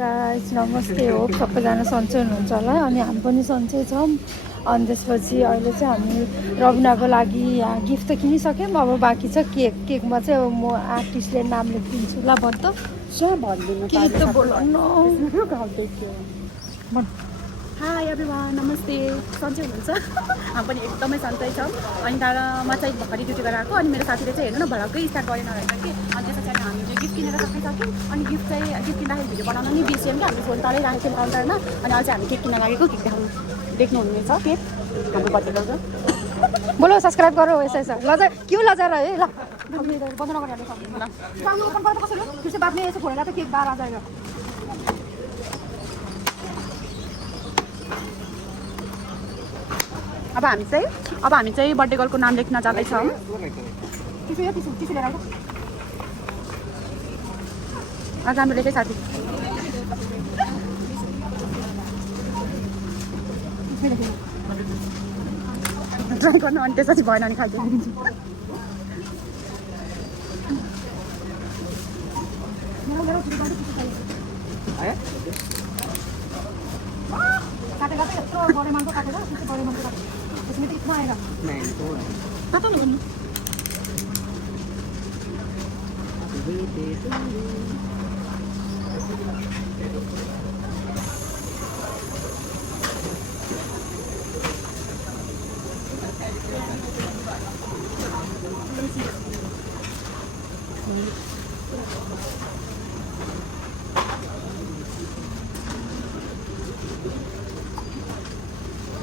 Guys नमस्ते हो सबैजना सन्चै हुनुहुन्छ होला अनि हामी पनि सन्चै छौँ अनि त्यसपछि अहिले चाहिँ हामी रबिनाको लागि यहाँ गिफ्ट त किनिसक्यौँ अब बाँकी छ केकमा चाहिँ अब म आर्टिस्टले नाम लेखिदिन्छु ल भन् त के त बोल्नु हाई एभ्रिवान नमस्ते सन्चै हुनुहुन्छ हामी पनि एकदमै सन्चै छौँ अनि त्यहाँबाट म चाहिँ भर्खरै ड्युटी गरेर आएको अनि मेरो साथीले चाहिँ हेर्नु न भर्खरै स्टार्ट गरेन रहेछ कि अनि त्यसपछि हामीले गिफ्ट किनेर सकिसक्यौँ अनि गिफ्ट किन्दाखेरि भिडियो बनाउन नि बिर्स्यौँ कि हामीले फोन तलै राखेको थियौँ काउन्टरमा अनि अहिले चाहिँ हामी केक किन्न लागेको केक देख्नुहुनेछ केक हाम्रो बर्थडेको छ बोलो सब्सक्राइब गरौ यसो यसो लजा क्यों लजा रहे है ल बन्द नगरिहाल्नु सक्दैन चालू ओपन गर्दा कसरी हो फिर से बाद में ऐसे खोलेगा तो केक बाहर आ जाएगा अब हामी चाहिँ बर्थडे गर्लको नाम लेख्न जाँदैछौँ टिसु लिएर आएको आज हाम्रो लेखेँ साथी ट्राई गर्नु अनि त्यसपछि भएन भने खाल्छु काटेगा तो यत्रो बडे मान्छे काटेर त्यसै बडे मान्छे काटेर त्यसमा त इतना आएगा तातो नगर्नु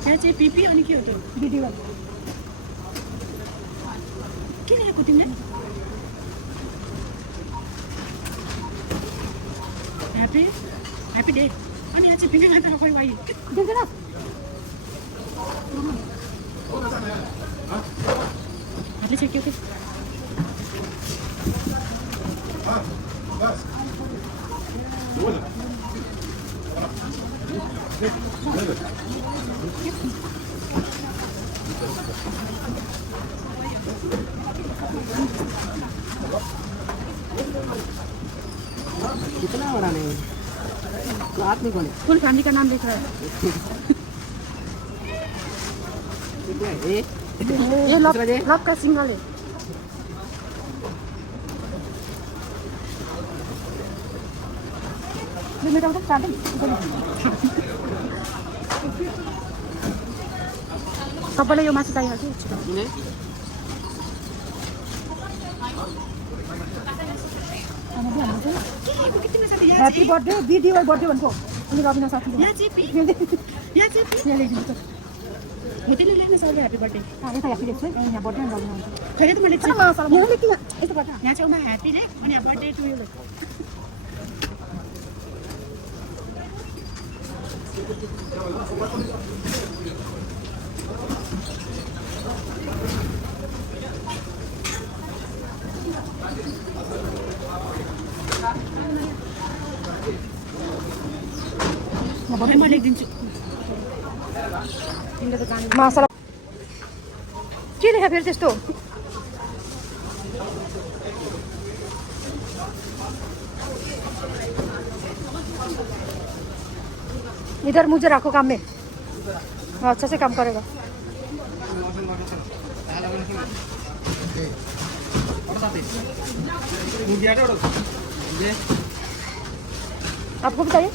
यहाँ चाहिँ पिपी अनि के हो त भिडियो के ल्याएको तिमीले ह्याप्पी डे अनि यहाँ चाहिँ पिपी मात्र खै वाइ देख्दैन हातले छेक्यो के कितना बड़ा नहीं तो हाथ नहीं खोले फुल फैमिली का नाम लिख रहा है ये लव का सिंगल है मेरा तो स्टार्टिंग सबैलाई यो मासु चाहिहाल्छ ह्याप्पी बर्थडे भिडियो बर्थडे भन्छ अनि रबिना साथी यहाँ चाहिँ होटेलले ल्याउने सबै ह्याप्पी बर्थडे यता ह्याप्पी लेख्छु यहाँ बर्थडे रबिना हुन्छ खैर त मैले यस्तो गर्दा यहाँ चाहिँ उमा ह्याप्पी डे अनि यहाँ बर्थडे टु यु म लेखिदिन्छु तिमीले त जाने मासला के लेखा फेरि त्यस्तो इधर मुझे रखो काम में अच्छा से काम करेगा आपको भी चाहिए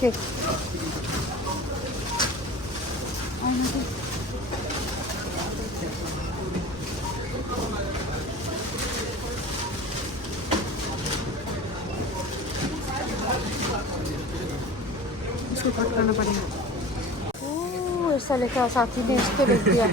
केक इसको कट करना पड़ेगा ऐसा लिखा साथी ने इसके लिख दिया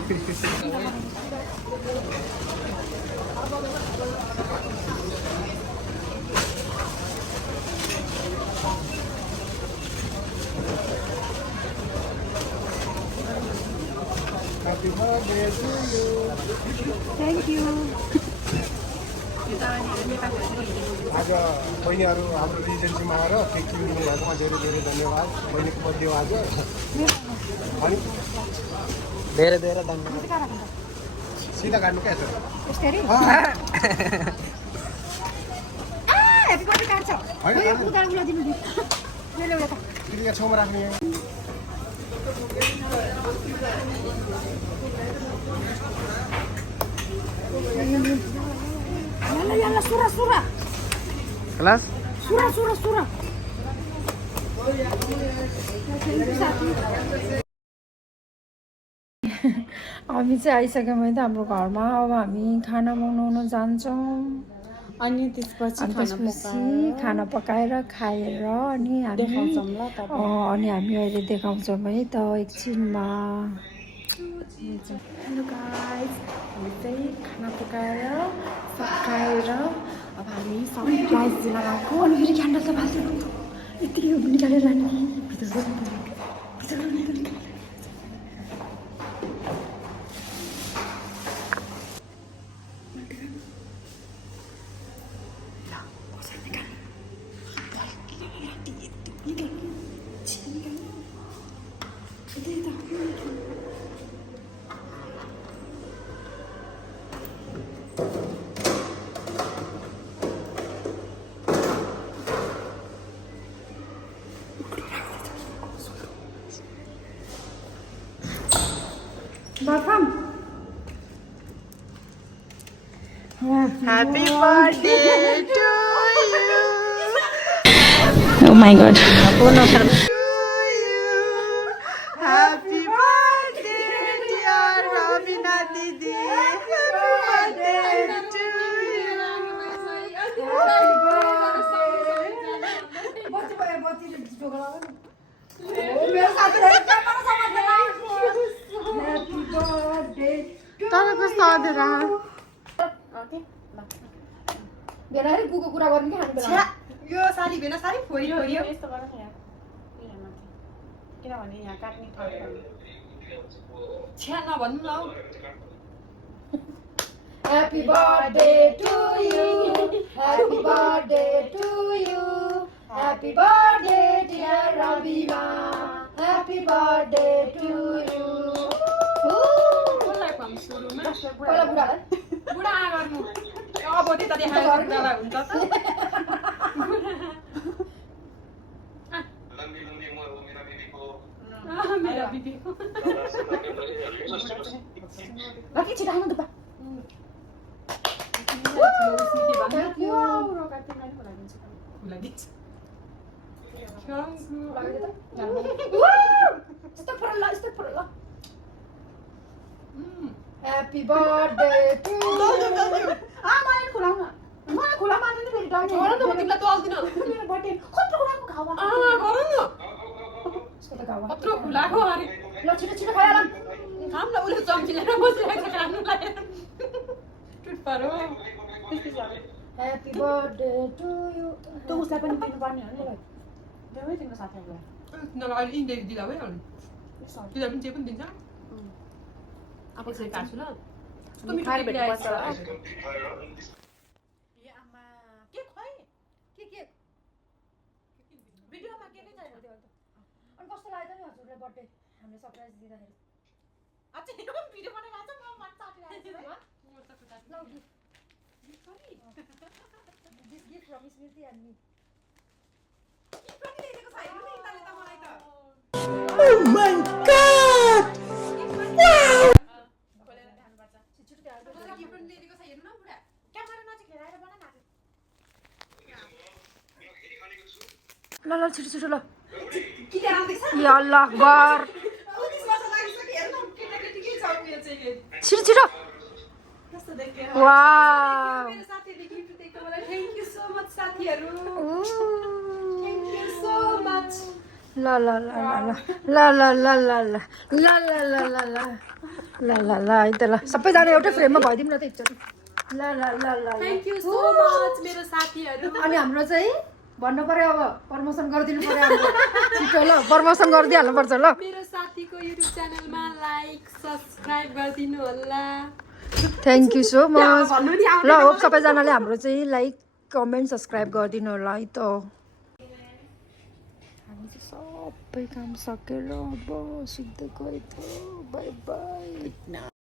थैंक यू आज बहिनीहरू हाम्रो एजेन्सीमा आएर केक किन्नु भएकोमा धेरै धेरै धन्यवाद बहिनीको बर्थडे हो आज अनि धेरै धेरै धन्यवाद सीधा काट्नु क्या सर यस्तै हैप्पी बर्थडे कार्ड छ उता उला दिनु यहाँ छेउमा राख्ने यहाँ याला सुरा सुरा क्लास सुरा सुरा सुरा हामी चाहिँ आइसक्यौँ है त हाम्रो घरमा अब हामी खाना बनाउन जान्छौँ अनि त्यसपछि खाना पकाएर खाएर अनि हामी अनि हामी अहिले देखाउँछौँ है त एकछिनमा हेलो गाइस हामी चाहिँ खाना पकाएर पकाएर अब हामी सरप्राइज दिन गएको अनि फेरि क्यान्डल त बाल्दैन यतिकै निकालेर लाने भित्र Happy birthday to you. Oh my god. Happy birthday dear Robina Didi. Happy birthday to you. तपाईँको साधेरा बेलारी गुको कुरा गर्ने कि हामी बेला यो साडी भेना साडी फोरी फोरी यस्तो गर न यार किनभने यहाँ काट्ने ठाउँ छ्या नभन्नु न Happy birthday to you. Happy birthday to you. Happy birthday dear Rabina. Happy birthday to you. पहिला बुढालाई बुढा गर्नु अब त देखाएको बुढालाई हुन्छ त मेरा बिबीको बाकी छिटो आउनु त Happy birthday to you. मलाई खुलाउन मलाई खुला मान्दैन नि फेरि डान्स गर न म तिमीलाई त आउँदिन मेरो बर्थडे कत्रो खुलाको घाउ गर न यसको त गावा कत्रो खुलाको अरे ल छिटो छिटो खाइहाल खाम न उले चम्चिलेर बसिरहेको छ खानुलाई टुट पारो Happy birthday to you. त उसलाई पनि दिनु पर्ने हो नि देऊ तिम्रो साथीहरुलाई नभए अहिले इन्डिया दिँदा भइहाल्यो दिँदा पनि जे पनि दिन्छ अब चाहिँ काट्छु ल मिठाई भेट्नुपर्छ ए आमा के खै के भिडियोमा के चाहिँ अनि कस्तो लाग्यो त नि हजुरले बर्थडे हामीले सरप्राइज दिँदाखेरि अच्छा यो भिडियो बनाइराछ म मात्र आटिरहेको छु ल sorry this gift from Smriti and me पनि दिएको छ हेर्नु नि यताले त मलाई त Oh my God! ल ल छिटो छिटो ल या अल्लाह अकबर छिटो छिटो वाउ ल ल ल ल ल ल ल ल ल ल ल ल ल ल ल ल ल है त ल सबैजना एउटै फ्रेममा भइदिउँ न त एकचोटि ल ल ल ल थ्यांक यू सो मच मेरो साथीहरु अनि हाम्रो चाहिँ भन्नु पर्यो अब प्रमोसन गरिदिनु पर्यो हाम्रो छिटो ल प्रमोसन गरिदिइहाल्नु पर्छ ल मेरो साथीको युट्युब च्यानलमा लाइक सब्स्क्राइब गरिदिनु होला थ्याङ्क यू सो मच ल होप सबैजनाले हाम्रो चाहिँ लाइक कमेन्ट सब्सक्राइब गरिदिनु होला है त हामी चाहिँ सबै काम सकेर अब सिधै गएको बाई बाई